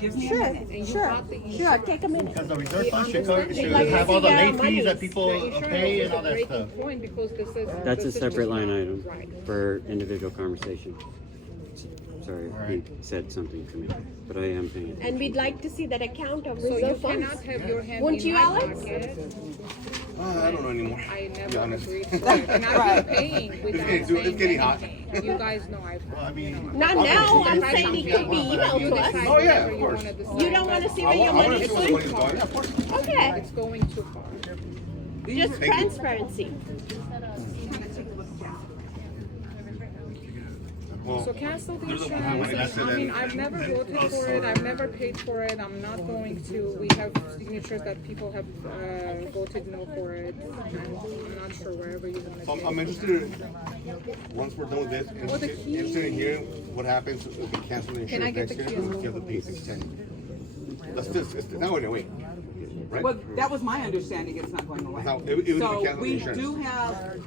Give me a Sure, minute. sure, take a minute. Because the reserve fund should like to have all the see our late fees that monies. people pay and all that stuff. Point because this is, That's a this is separate just line not item right. for individual conversation. Sorry, Alright. he said something to me, but I am paying. And we'd like to see that account of So you reserve funds. cannot have your hand Wouldn't in you, my Alex? pocket. I don't know anymore. I be never honest. agreed to it. And I've been paying without It's saying getting hot. anything. You guys know I've. Well, I mean, Not now, I'm I've saying it could be emailed You to us. decide Oh, yeah, whatever of you course. wanna decide, You don't want to but see where your I want to money's see where the money's going? going. Of course. Okay, it's going too far. just Thank you. transparency. Well, So cancel the There's a- insurance. I mean, I've never voted for it. I've never paid for it. I'm not going to. We have signatures that people have voted no for it. I'm not sure wherever you want to I'm take. interested in, once we're done with this, interested in hearing what happens if we cancel the Can I insurance get next the year. key? We have to pay 610. Let's just, now we're gonna wait. Right? Well, that was my understanding, it's not going away. Now, it would be So cancel the we insurance. do have,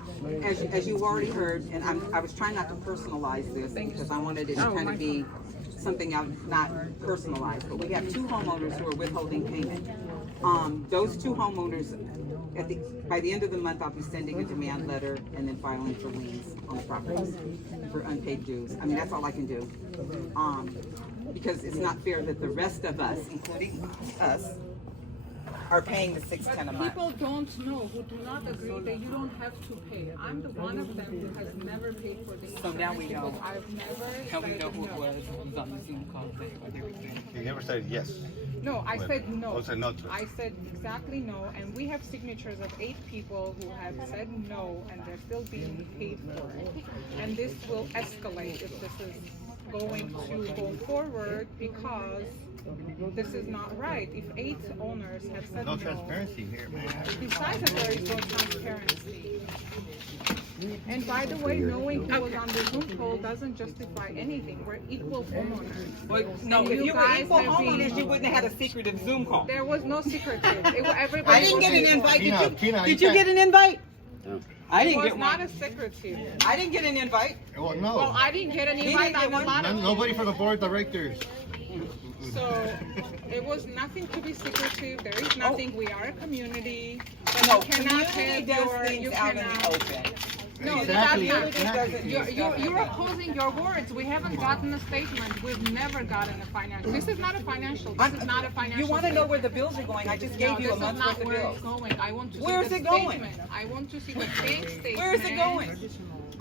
as you've already heard, and I was trying not to personalize this because I wanted it to kind of be something I've not personalized, but we have two homeowners who are withholding payment. Those two homeowners, by the end of the month, I'll be sending a demand letter and then filing for liens on the properties for unpaid dues. I mean, that's all I can do. Because it's not fair that the rest of us, including us, are paying the $610 a month. People don't know who do not agree that you don't have to pay. I'm the one of them who has never paid for the insurance. So now we know. because I've never. Can we said know who it no. was who was on the Zoom call today? What they were saying? You never said yes. No, I said no. Oh, said no to it. I said exactly no, and we have signatures of 8 people who have said no, and they're still being paid for it. And this will escalate if this is going to go forward because this is not right. If 8 owners have said no no, transparency here, man. besides that there is no transparency. And by the way, knowing who was on the Zoom call doesn't justify anything. We're equal homeowners. But no, And if you were guys equal have been- homeowners, you wouldn't have had a secretive Zoom call. There was no secretive. Everybody I didn't get an invite. Tina, Did you get an invite? No. I It didn't was get not one. a secretive. I didn't get an invite. Well, no. Well, I didn't get an invite. get I'm a one? lot of Nobody from the board of directors. So it was nothing to be secretive. There is nothing. We are a community. But No, you cannot community have does your. things You out in the cannot. open. No, Exactly. that's Community not. doesn't do You're, stuff you're like that. opposing your words. We haven't gotten a statement. We've never gotten a financial. This is not a financial. This is not a financial. You want to know statement. where the bills are going? I just No, gave you this a is month's not worth of where bills. it's going. I want to see Where the is it going? statement. I want to see the bank statement. Where is it going?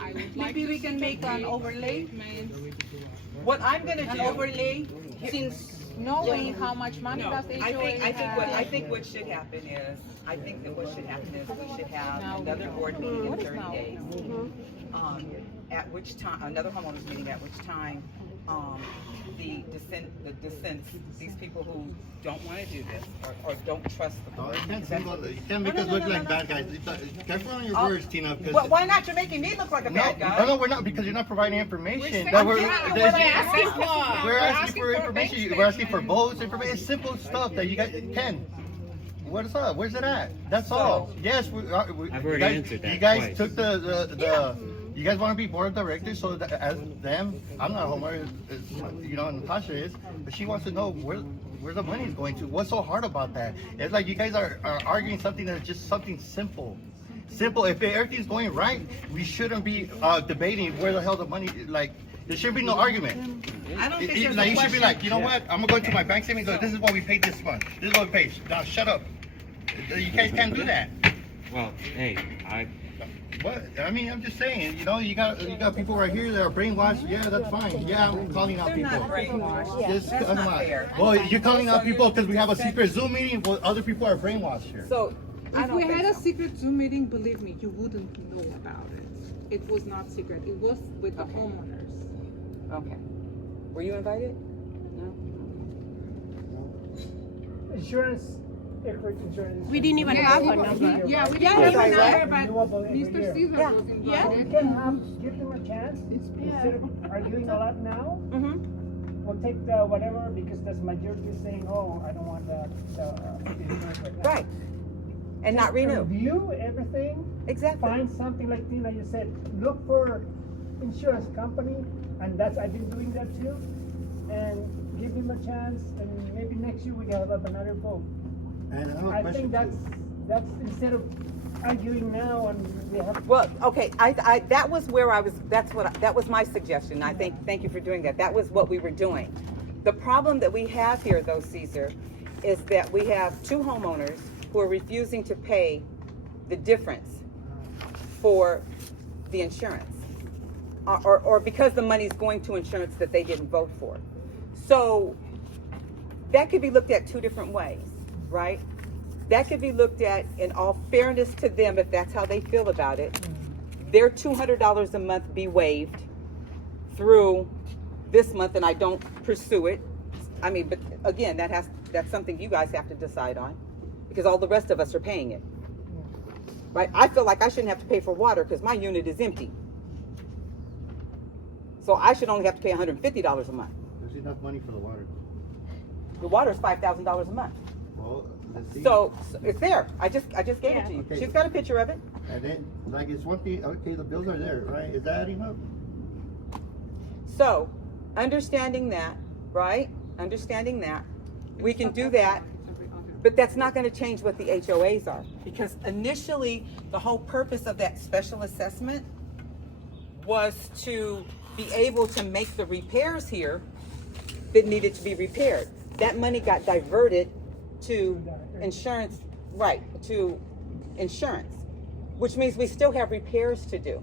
I would like Maybe to we see can the make an bank overlay, statement. What I'm gonna an do. overlay, since Knowing how much money No, does I HOA think have. what should happen is, we should have another board meeting in 30 days. At which time, another homeowners meeting, at which time, the dissents, these people who don't wanna do this, or don't trust the No, board. you can't make us look like bad guys. Careful on your words, Tina. Because Well, why not? You're making me look like a bad guy. no, we're not, because you're not providing information. We're That we're, giving you that- what I'm asking for. We're asking for a information. bank We're asking for statement. votes, information. It's simple stuff that you guys can. What's up? Where's it at? That's all. Yes, we I've already you guys, answered that You guys twice. took the you guys want to be board of directors, so that as them, I'm not a homeowner, Natasha is, but she wants to know where the money is going to. What's so hard about that? It's like you guys are arguing something that's just something simple. Simple. If everything's going right, we shouldn't be debating where the hell the money. Like there should be no argument. I don't think You there's like, a you should be question. like, you know what? I'm gonna go into my bank statement. And go, this is what we paid this month. This is what we paid. Now shut up. You guys can't do that. Well, hey, What? I mean, I'm just saying. You got people right here that are brainwashed. Yeah, that's fine. Yeah, I'm calling out They're people. not brainwashed. Just That's come not on. fair. Well, you're calling out people because we have a secret Zoom meeting. Well, other people are brainwashed here. So, I If don't we think had a so. secret Zoom meeting, believe me, you wouldn't know about it. It was not secret. It was with the homeowners. Okay. Were you invited? Insurance, Equity Insurance. We didn't even have one. Yeah, we Yeah, didn't that's even right. know, but Mr. Caesar was So invited. we can give them a chance, instead of arguing a lot now, Mm-hmm. we'll take the whatever, because there's majority saying, oh, I don't want the insurance right now. Right. And not renew. Review everything, Exactly. find something like Tina, you said, look for insurance company, and I've been doing that too, and give him a chance, and maybe next year we can have another vote. And I have a I question think that's instead of arguing now and we have. Well, okay, that was where I was, that was my suggestion. Thank you for doing that. That was what we were doing. The problem that we have here though, Caesar, is that we have two homeowners who are refusing to pay the difference for the insurance. Or because the money's going to insurance that they didn't vote for. So that could be looked at two different ways, right? That could be looked at, in all fairness to them, if that's how they feel about it, their $200 a month be waived through this month, and I don't pursue it. I mean, but again, that's something you guys have to decide on, because all the rest of us are paying it, right? I feel like I shouldn't have to pay for water because my unit is empty. So I should only have to pay $150 a month. There's enough money for the water. The water is $5,000 a month. Well, let's see. So it's there. I just gave it to you. Okay. She's got a picture of it. And then, like, it's one thing, okay, the bills are there, right? Is that adding up? So understanding that, right? Understanding that, we can do that, but that's not going to change what the HOAs are, because initially the whole purpose of that special assessment was to be able to make the repairs here that needed to be repaired. That money got diverted to insurance, right, to insurance, which means we still have repairs to do.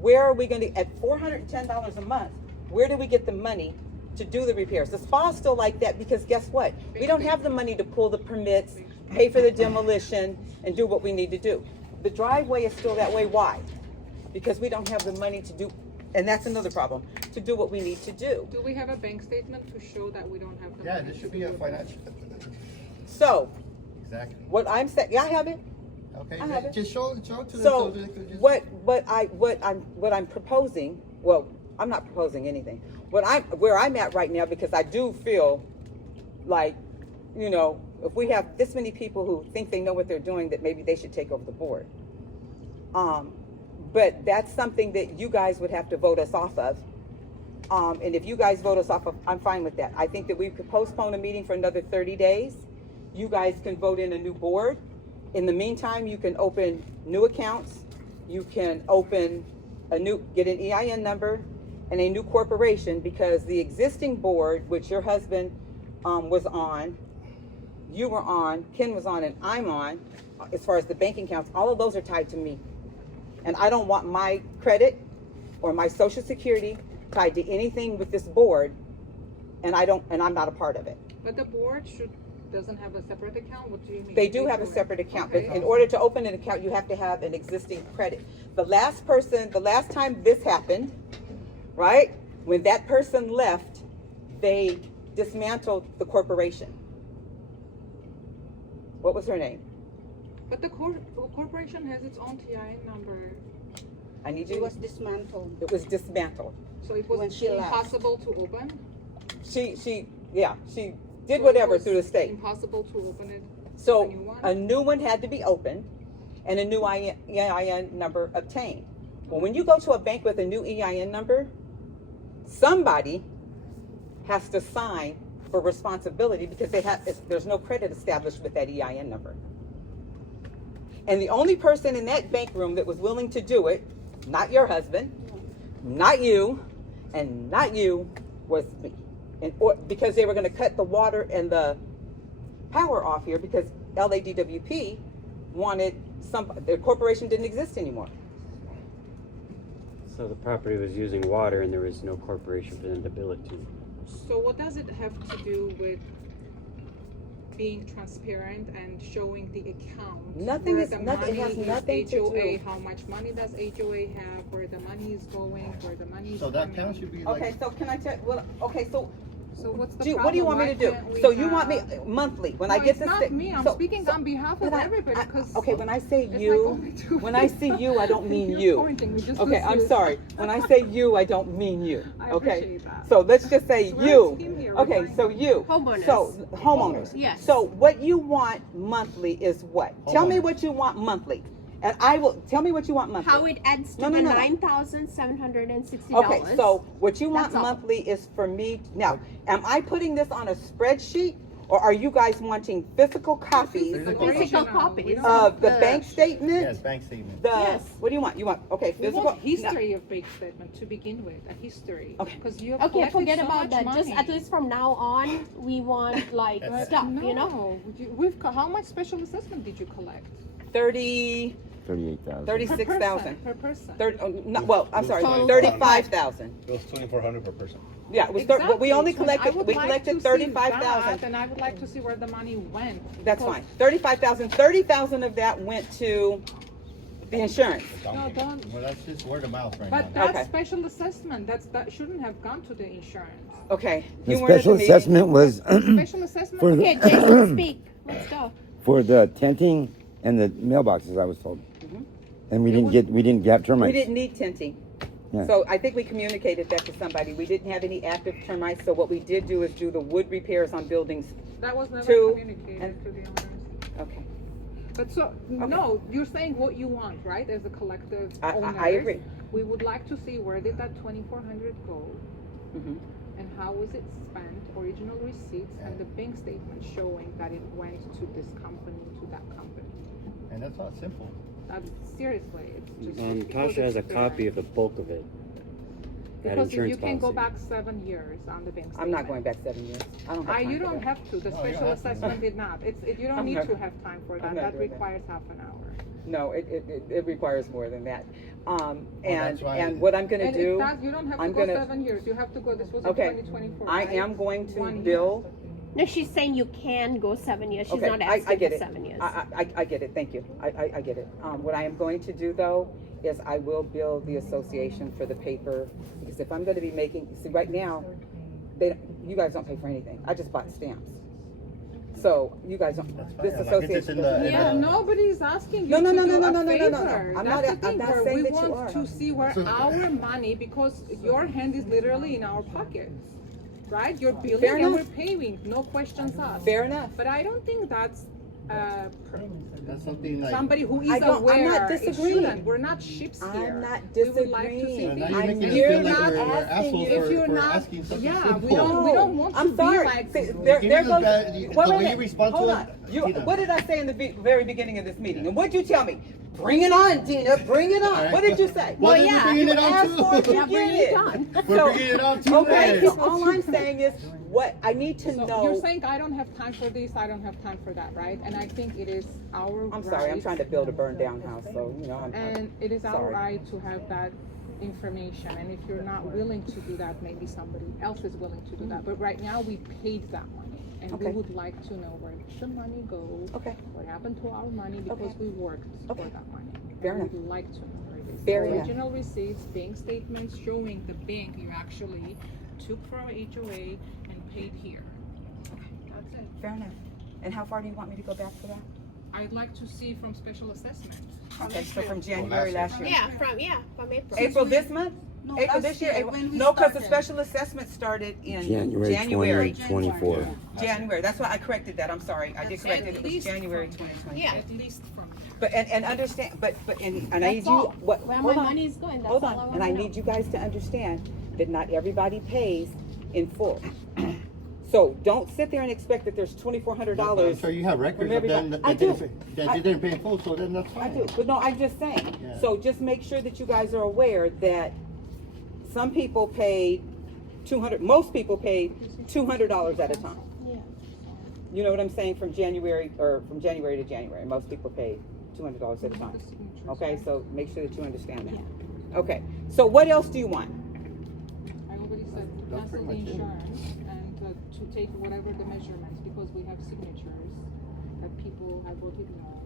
Where are we going to, at $410 a month, where do we get the money to do the repairs? The spa's still like that, because guess what? We don't have the money to pull the permits, pay for the demolition, and do what we need to do. The driveway is still that way. Why? Because we don't have the money to do, and that's another problem, to do what we need to do. Do we have a bank statement to show that we don't have the Yeah, money there to should be do a it? financial. So, Exactly. what I'm saying, yeah, I have it. Okay, I have it. just show it to them. So they could just- what I'm proposing, well, I'm not proposing anything. Where I'm at right now, because I do feel like, you know, if we have this many people who think they know what they're doing, that maybe they should take over the board. But that's something that you guys would have to vote us off of. And if you guys vote us off of, I'm fine with that. I think that we could postpone a meeting for another 30 days. You guys can vote in a new board. In the meantime, you can open new accounts. You can open get an EIN number and a new corporation, because the existing board, which your husband was on, you were on, Ken was on, and I'm on, as far as the banking accounts, all of those are tied to me. And I don't want my credit or my Social Security tied to anything with this board, and I'm not a part of it. But the board doesn't have a separate account? What do you mean? They do have a separate account, Okay. but in order to open an account, you have to have an existing credit. The last time this happened, right, when that person left, they dismantled the corporation. What was her name? But the corporation has its own TIN number, I need It you. was dismantled It was dismantled. so it when was she left. impossible to open? She did So whatever it was through the state. impossible to open it? So a new one? a new one had to be opened and a new EIN number obtained. Well, when you go to a bank with a new EIN number, somebody has to sign for responsibility, because there's no credit established with that EIN number. And the only person in that bank room that was willing to do it, not your husband, not you, and not you, was me. Because they were going to cut the water and the power off here, because LADWP wanted the corporation didn't exist anymore. So the property was using water and there was no corporation for them to bill it to. So what does it have to do with being transparent and showing the account? Nothing where is- the nothing- it has money is nothing to HOA, do. how much money does HOA have, where the money is going, where the money is So that coming? account should be like. Okay, so can I tell? Well, okay, so So what's the problem? what do you want me Why to do? can't we So you want me have- monthly when No, I get it's this? not me. I'm speaking on behalf of everybody, because okay, when I say it's you, like only two when I say you, I don't mean You're you. pointing me just Okay, to I'm see. sorry. When I say you, I don't mean you. I Okay, appreciate that. so let's just say So we're a you. team here. We're Okay, trying so to- you. Homeowners. So homeowners. Yes. So what you want monthly is what? Tell me Homeowners. what you want monthly. And I will, tell me what you want monthly. How it adds to No, no, the no, no. $9,760. Okay, so what you want That's all. monthly is for me, now, am I putting this on a spreadsheet? Or are you guys wanting physical copies Physical copies. of the bank statement? Yes, bank statement. The, Yes. what do you want? You want, okay, We physical. want history of bank statement to begin with, a history. Okay. Because you have Okay, collected forget so about much that. Just money. at least from now on, we want like stuff, you know? No, we've, how much special assessment did you collect? 30, 38,000. 36,000. Per person. No, well, I'm sorry, Total. 35,000. It was 2,400 per person. Yeah, it was, Exactly. but we only I collected, would we like collected to see 35,000. that, and I would like to see where the money went. That's because- fine. 35,000. 30,000 of that went to the insurance. No, don't. Well, that's just word of mouth right But now. that's Okay. special assessment. That shouldn't have gone to the insurance. Okay. The You weren't at special meeting. assessment was Special assessment. For the- Okay, Jason, speak. Let's go. for the tenting and the mailboxes, I was told. And we didn't get termites. We didn't need tinting. Yeah. So I think we communicated that to somebody. We didn't have any active termites, so what we did do is do the wood repairs on buildings. That was never Two, communicated and- to the owners. Okay. But so, no, you're saying what you want, right? As a collective I owners. agree. We would like to see where did that 2,400 go, Mhm. and how was it spent, original receipts, and the bank statement showing that it went to this company, to that company. And that's all simple. Seriously, it's just. Tasha has a copy of the bulk of it. That Because if insurance you can go policy. back 7 years on the bank statement. I'm not going back 7 years. I don't have time You for don't that. have to. The No, you special don't have to. assessment did not. You don't I'm need not- to have time for I'm that. not That doing that. requires half an hour. No, it requires more than that. And that's why- and what I'm gonna And do, you don't have to I'm go gonna- 7 years. You have to go, this was in Okay. 2024. I right? am going to 1 year. bill. No, she's saying you can go 7 years. She's Okay, not I asking get for it. 7 years. I get it, thank you. I get it. What I am going to do though, is I will bill the association for the paper, because if I'm gonna be making, see, right now, you guys don't pay for anything. I just bought stamps. So, you guys don't, That's fine, this as long as it's association. in the- doesn't- Yeah, nobody's asking you No, no, to no, do no, a no, no, no, no, no. favor. I'm That's not- the I'm thing, not where saying we that you want are. to see where So- our money, because your hand is literally in our pockets, right? You're billing Fair and we're enough. paying, no questions asked. Fair enough. But I don't think that's That's something like. somebody who is I'm not aware. It disagreeing. shouldn't. We're not ships here. I'm not We would like to see disagreeing. And now things. you're I'm making us here feel like not we're asking assholes you. If you're for not- asking something yeah, simple. we don't want I'm to sorry. be like. See, You there give goes. me the bad- the Wait, way wait, you respond to hold it, on. Tina. What did I say in the very beginning of this meeting? And what'd you tell me? Bring it on, Tina. Bring it on. What did you say? Well, then yeah, we're bringing you it on asked for it, too. you Yeah, bring get it it. on. We're bringing it on too. Okay, then. all I'm saying is, what I need to So know. you're saying I don't have time for this, I don't have time for that, right? And I think it is our I'm sorry, I'm right, trying to build a burned down house, so, you know, and it is our sorry. right to have that information. And if you're not willing to do that, maybe somebody else is willing to do that. But right now, we paid that money, and we Okay. would like to know where the money goes. Okay. What happened to our money because Okay. we worked Okay. for that money. Fair And enough. we'd like to know where it is. Fair enough. Original receipts, bank statements showing the bank you actually took for our HOA and paid here. That's it. Fair enough. And how far do you want me to go back for that? I'd like to see from special assessment. Okay, so from January last year. Yeah, from April. April this month? No, April last this year? year, April- when we No, because the started. special assessment started in January January. 2024. January, that's why I corrected that, I'm sorry, I did That's correct at it, it was least January from- 2020. Yeah. At least from. But, and understand, but, and I need That's you, all. what, Where hold my on, money is going, that's hold all I on, wanna and I know. need you guys to understand that not everybody pays in full. So don't sit there and expect that there's I'm $2,400. sure you have records from of them everybody. that I they do. didn't that I- they didn't pay in full, so then that's I fine. do, but no, I'm just saying. Yeah. So just make sure that you guys are aware that some people paid most people paid $200 at a time. Yeah. You know what I'm saying? From January to January, most people paid $200 at a time. Okay, so make sure that you understand that. Okay, so what else do you want? I already said That's cancel pretty the much it. insurance and to take whatever the measurements, because we have signatures that people have voted no,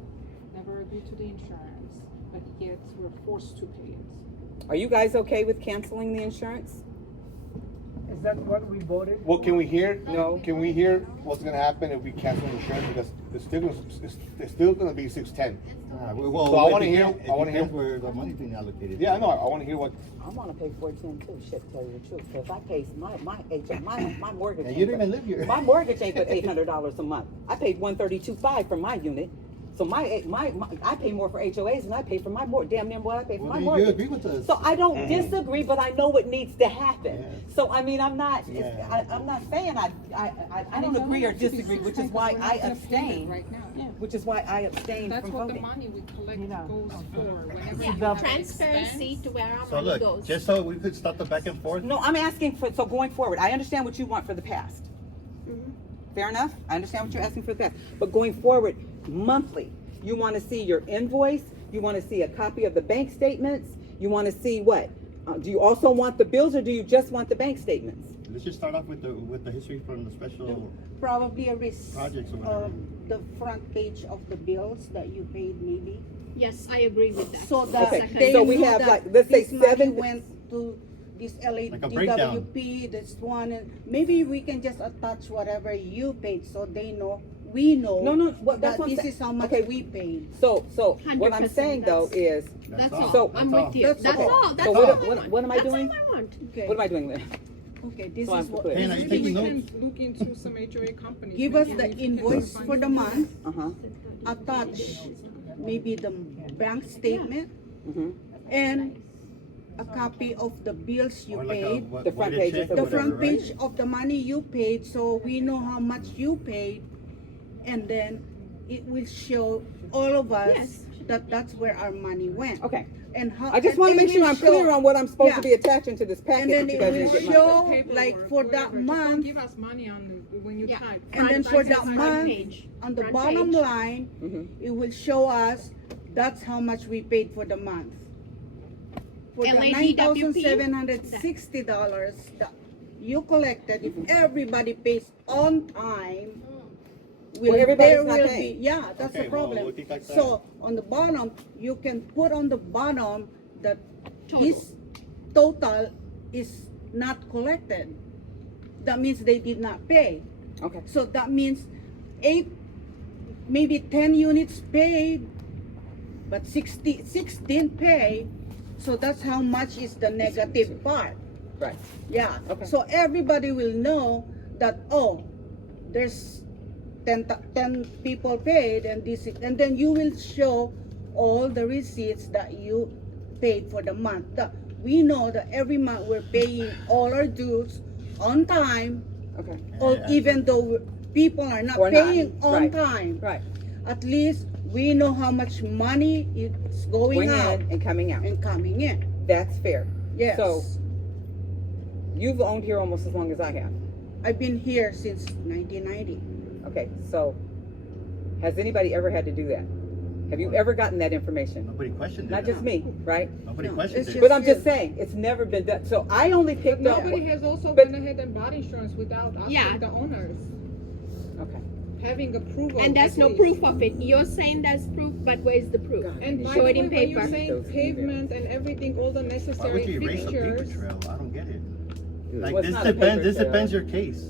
never agreed to the insurance, but yet we're forced to pay it. Are you guys okay with canceling the insurance? Is that what we voted? Well, can we hear? No. Can we hear what's gonna happen if we cancel insurance? Because it's still gonna be 610. Well, So I it wanna hear- depends- I wanna it hear- depends where the money's being allocated. Yeah, I know. I want to hear what. I wanna pay $410 too, shit, to tell you the truth, cause I pay my mortgage. And you don't even live here. My mortgage ain't but $800 a month. I paid $132.5 for my unit. So my I pay more for HOAs than I pay for my damn near what I pay for my Well, mortgage. you agree with us. So I don't disagree, but I know what needs to happen. Yes. So I mean, I'm not Yeah. I'm not saying I don't agree or disagree, which is why I abstain. Right now. Which is why I abstain That's from what the voting. money we collect You know, goes for. Whenever Yeah, you have an transparency expense, to where our So money look, goes. just so we could stop the back and forth. No, I'm asking for, so going forward, I understand what you want for the past. Fair enough? I understand what you're asking for the past. But going forward, monthly, you want to see your invoice, you want to see a copy of the bank statements, you want to see what? Do you also want the bills, or do you just want the bank statements? Let's just start off with the history from the special Probably a risk projects or whatever. of the front page of the bills that you paid maybe. Yes, I agree with that. So that Okay, they so we know have, that like, let's say this money 7 went to this Like a breakdown. LADWP, this one, and maybe we can just attach whatever you paid so they know, we know. No, what- that's that what I'm this saying. is how much Okay. we paid. So what I'm 100%, saying though that's- is, That's all. all. So- I'm That's with you. all. That's That's all. all. That's so all. what am I That's doing? all I want. Okay. What am I doing there? Okay, this So I'm is what. clear. Hey, are you maybe taking we notes? can look into some HOA companies. Give us Maybe the we can invoice find for the some- month, Uh-huh. attach maybe the bank statement, Mhm. and a copy of the bills you Or like paid. a The front voided pages check of or The whatever, front right? page of the money you paid, so we know how much you paid, and then it will show all of us Yes. that that's where our money went. Okay. And how. I just and want to it make sure will I'm show- clear on what I'm supposed to Yeah. be attaching to this packet And then that you it guys will didn't get my. show, Paperwork, like, for that whatever. Just don't month, give us money on when you Yeah. type. and then for that Front month, page. on the Front bottom page. line, Mhm. it will show us that's how much we paid for the month. For the LADWP? $9,760 that you collected, if everybody pays on time, Well, everybody's there not will paying. be, yeah, that's Okay, the well, problem. we'll keep like that. So on the bottom, you can put on the bottom that Total. this total is not collected. That means they did not pay. Okay. So that means 8, maybe 10 units paid, but 6 didn't pay. So that's how much is the negative part. Right. Yeah. Okay. So everybody will know that, oh, there's 10 people paid, and this is, and then you will show all the receipts that you paid for the month. We know that every month we're paying all our dues on time, Okay. or Yeah. even though people are not Or not. paying on Right. time. Right. At least we know how much money is going out in and coming out. and coming in. That's fair. Yes. So you've owned here almost as long as I have. I've been here since 1990. Okay. So has anybody ever had to do that? Have you ever gotten that information? Nobody questioned it. Not just me, right? Nobody No, questioned it's it. just- But I'm just saying, it's never been done. So I only But picked up. nobody has also but- gone ahead and bought insurance without asking Yeah. the owners, Okay. having approval. And there's at no least. proof of it. You're saying there's proof, but where's the proof? And by Show the it way, in when you're paper. saying pavement and everything, all the Why necessary would you erase a paper features. trail? I don't get it. Like Well, it's this not a depends. paper This trail. depends your case.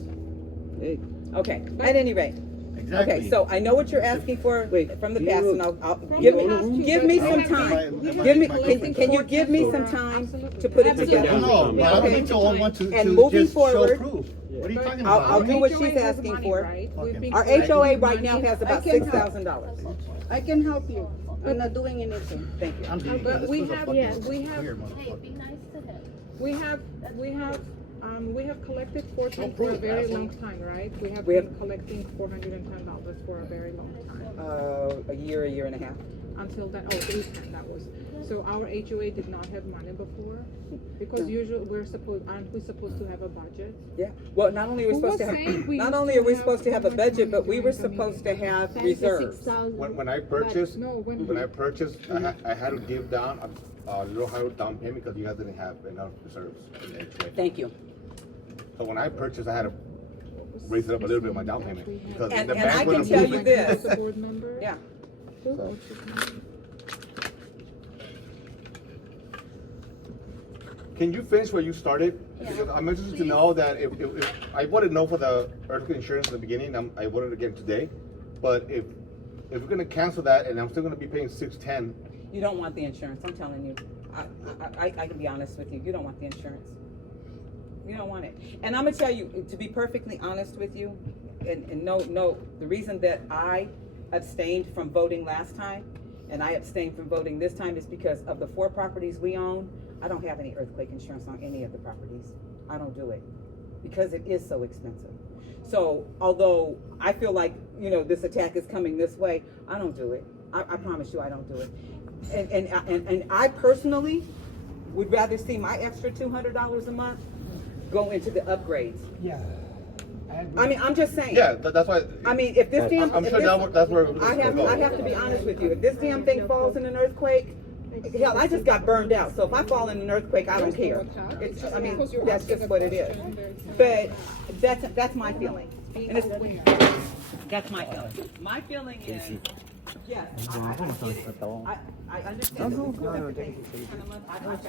Okay. At any rate. Exactly. Okay. So I know what you're asking for from the past, and I'll From give the me past too, give but me we some have time. been- Give me. collecting Can you for give me some Absolutely. time Absolutely. to put it Absolutely. together? No, but I don't Okay. think you all want to And moving just forward- show proof. What are you talking I'll about? do what HOA she's has asking money, for. right? Okay. We've been Our collecting HOA right now money. has about I can help. $6,000. I can help you. I'm not doing anything. Thank you. I'm being- But this we was a have- fucking yeah, we have- weird motherfucker. We have collected fortune for a very long time, right? We have We been have- collecting $410 for a very long time. A year and a half. Until that, oh, 810 that was. So our HOA did not have money before, because usually aren't we supposed to have a budget? Yeah. Well, not only are we Who supposed to was saying we have, not used only to are we have supposed to have a so much budget, but money we were during the supposed to meeting? have 5 to reserves. 6,000. When I purchased, No, when when I purchased, I had to give down a little higher down payment because you guys didn't have enough reserves in the HOA. Thank you. So when I purchased, I had to raise it up a little bit, my down payment. Because And- the and bank I can wouldn't tell approve you it. this. The board member? Yeah. So- Can you finish where you started? Because I'm interested to know that if I wanted to know for the earthquake insurance in the beginning, I wanted it again today. But if we're gonna cancel that and I'm still gonna be paying $610, You don't want the insurance. I'm telling you. I can be honest with you. You don't want the insurance. You don't want it. And I'm gonna tell you, to be perfectly honest with you, and no, the reason that I abstained from voting last time, and I abstained from voting this time, is because of the 4 properties we own. I don't have any earthquake insurance on any of the properties. I don't do it because it is so expensive. So although I feel like, you know, this attack is coming this way, I don't do it. I promise you I don't do it. And I personally would rather see my extra $200 a month go into the upgrades. Yeah. I mean, I'm just saying. Yeah, that's why. I mean, if this damn, I'm if sure this, that's where I have to be honest with you. If this damn thing falls in an earthquake, hell, I just got burned out. So if I fall in an earthquake, I don't care. It's, I mean, that's just what it is. But that's my feeling. And it's, that's my feeling. My feeling is, yes, I get it. I understand.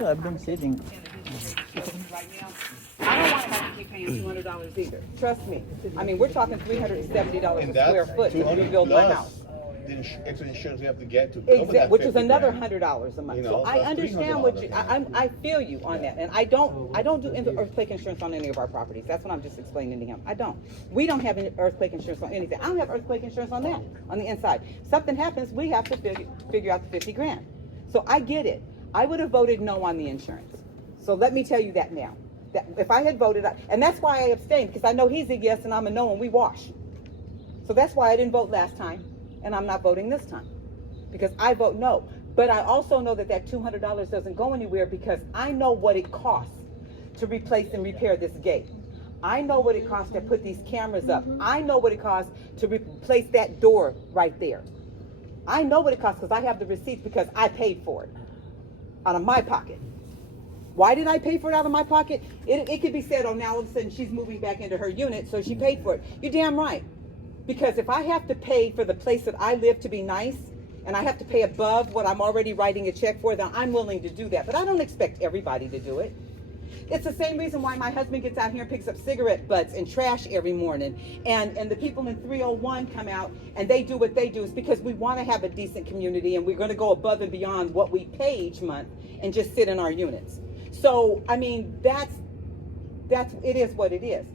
I've been sitting. Right now, I don't want to have to keep paying $200 either. Trust me. I mean, we're talking $370 And a that's square foot to 200 rebuild my plus house. the extra insurance we have to get to cover that Which is 50 another grand. $100 a month. You know, So I that's understand what you, $300. I feel you on that. And I don't do earthquake insurance on any of our properties. That's what I'm just explaining to him. I don't. We don't have any earthquake insurance on anything. I don't have earthquake insurance on that, on the inside. Something happens, we have to figure out the 50 grand. So I get it. I would have voted no on the insurance. So let me tell you that now. That if I had voted, and that's why I abstained, because I know he's a yes and I'm a no and we wash. So that's why I didn't vote last time, and I'm not voting this time, because I vote no. But I also know that that $200 doesn't go anywhere, because I know what it costs to replace and repair this gate. I know what it costs to put these cameras up. I know what it costs to replace that door right there. I know what it costs because I have the receipts, because I paid for it out of my pocket. Why did I pay for it out of my pocket? It could be said, oh, now all of a sudden she's moving back into her unit, so she paid for it. You're damn right. Because if I have to pay for the place that I live to be nice, and I have to pay above what I'm already writing a check for, then I'm willing to do that. But I don't expect everybody to do it. It's the same reason why my husband gets out here and picks up cigarette butts and trash every morning. And the people in 301 come out and they do what they do. It's because we want to have a decent community, and we're going to go above and beyond what we pay each month and just sit in our units. So, I mean, it is what it is.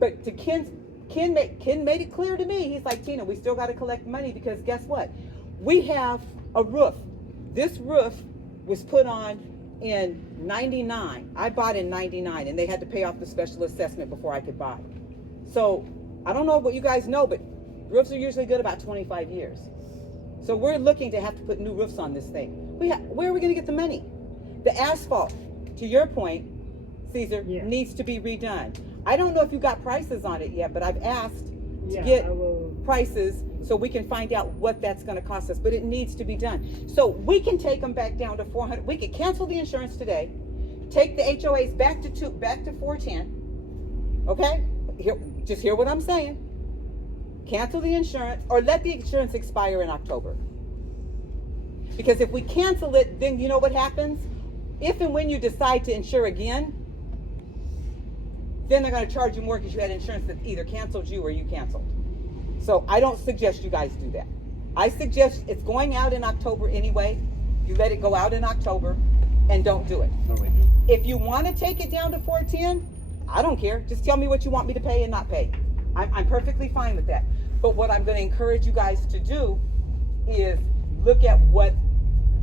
But to Ken made it clear to me. He's like, Tina, we still got to collect money, because guess what? We have a roof. This roof was put on in 99. I bought in 99, and they had to pay off the special assessment before I could buy. So I don't know what you guys know, but roofs are usually good about 25 years. So we're looking to have to put new roofs on this thing. Where are we going to get the money? The asphalt, to your point, Caesar, needs to be redone. I don't know if you got prices on it yet, but I've asked to get prices so we can find out what that's going to cost us. But it needs to be done. So we can take them back down to 400. We could cancel the insurance today, take the HOAs back to 410. Okay, just hear what I'm saying. Cancel the insurance, or let the insurance expire in October. Because if we cancel it, then you know what happens? If and when you decide to insure again, then they're going to charge you more because you had insurance that either canceled you or you canceled. So I don't suggest you guys do that. I suggest it's going out in October anyway. You let it go out in October and don't do it. If you want to take it down to 410, I don't care. Just tell me what you want me to pay and not pay. I'm perfectly fine with that. But what I'm going to encourage you guys to do is look at what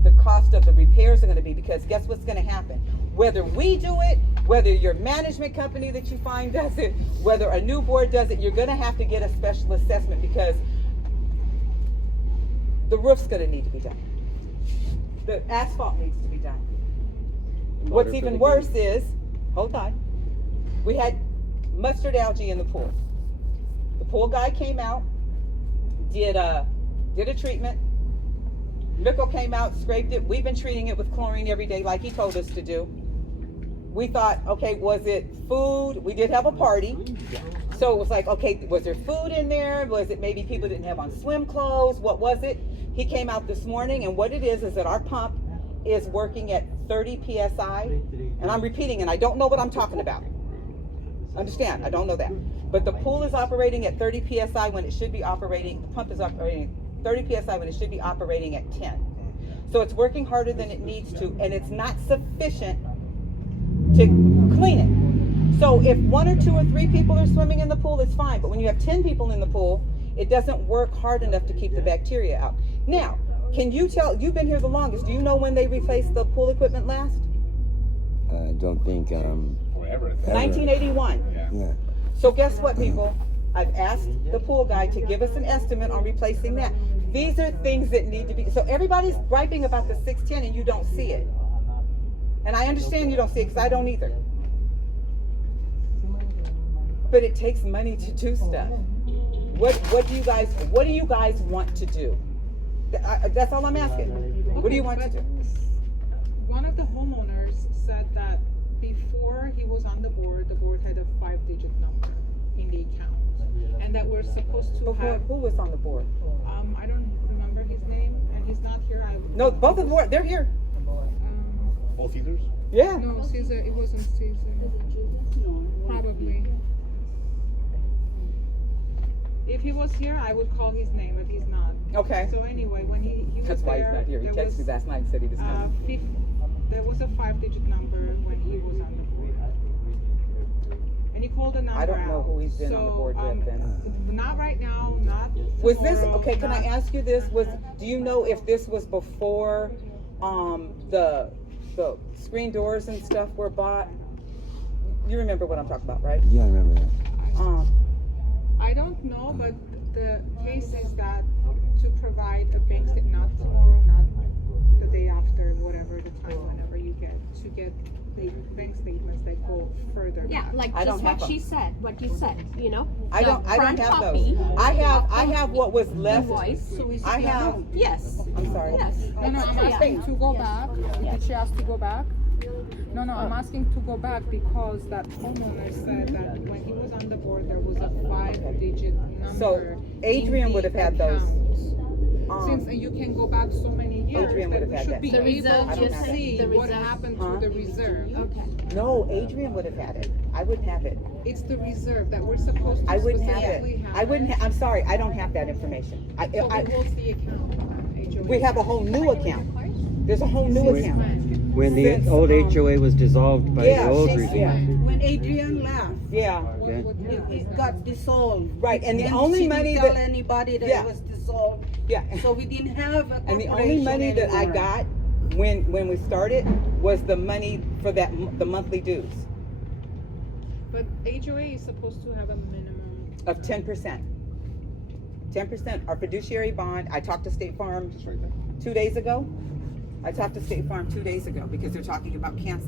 the cost of the repairs are going to be, because guess what's going to happen? Whether we do it, whether your management company that you find does it, whether a new board does it, you're going to have to get a special assessment, because the roof's going to need to be done. The asphalt needs to be done. What's even worse is, hold on, we had mustard algae in the pool. The pool guy came out, did a treatment. Mickle came out, scraped it. We've been treating it with chlorine every day like he told us to do. We thought, okay, was it food? We did have a party. So it was like, okay, was there food in there? Was it maybe people didn't have on swim clothes? What was it? He came out this morning, and what it is that our pump is working at 30 PSI. And I'm repeating, and I don't know what I'm talking about. Understand, I don't know that. But the pool is operating at 30 PSI when it should be operating, the pump is operating 30 PSI when it should be operating at 10. So it's working harder than it needs to, and it's not sufficient to clean it. So if 1 or 2 or 3 people are swimming in the pool, it's fine. But when you have 10 people in the pool, it doesn't work hard enough to keep the bacteria out. Now, can you tell, you've been here the longest, do you know when they replaced the pool equipment last? I don't think, Forever. 1981. yeah. So guess what, people? I've asked the pool guy to give us an estimate on replacing that. These are things that need to be, so everybody's griping about the 610 and you don't see it. And I understand you don't see it because I don't either. But it takes money to do stuff. What do you guys want to do? That's all I'm asking. What do you want to do? One of the homeowners said that before he was on the board had a 5-digit number in the account, and that we're supposed to have. Who was on the board? I don't remember his name, and he's not here. No, both of them, they're here. Both Caesars? Yeah. No, Caesar. It wasn't Caesar. Probably. If he was here, I would call his name, but he's not. Okay. So anyway, when he was That's why he's not here. He there texted me was, last night and said he was coming. There was a 5-digit number when he was on the board. And he called the number I don't know out. who he's been on the board with then. Not right now, not Was this, tomorrow, okay, can I not- ask you this, do you know if this was before, the screen doors and stuff were bought? You remember what I'm talking about, right? Yeah, I remember that. I don't know, but the case is that to provide a bank statement, not tomorrow, not the day after, whatever the time, whenever you get, to get the bank statements that go further. Yeah, back. like I just don't what have she said, what you said, you know? I The don't front have copy, those. I have what was left. Invoice. I have, Yes, I'm sorry. yes. No, I'm asking to go back. Did she ask to go back? No, I'm asking to go back because that homeowner said that when he was on the board, there was a 5-digit number. So Adrian in would the have had those. account. Since you can go back so many years, Adrian would that have we had should that. be The able reserve, I to don't have that. see the what reserve. happened Huh? to the reserve. Okay. No, Adrian would have had it. I wouldn't have it. It's the reserve that we're supposed to I wouldn't have specifically it. have. I wouldn't, I'm sorry, I don't have that information. So who holds the account? HOA? We have a whole new account. There's a whole new account. When the Since, old HOA was dissolved by yeah, the old she's- regime. yeah. When Adrian left, Yeah, it got dissolved. right, and the And only she money didn't tell that, anybody that Yeah. it was dissolved. yeah. So we didn't have a And the only money that I corporation got when we started was the money for that, the monthly dues But HOA is supposed to have a minimum. of 10%. 10%, our fiduciary bond, I talked to State Farm Just right there. 2 days ago. I talked to State Farm 2 days ago because they're talking about canceling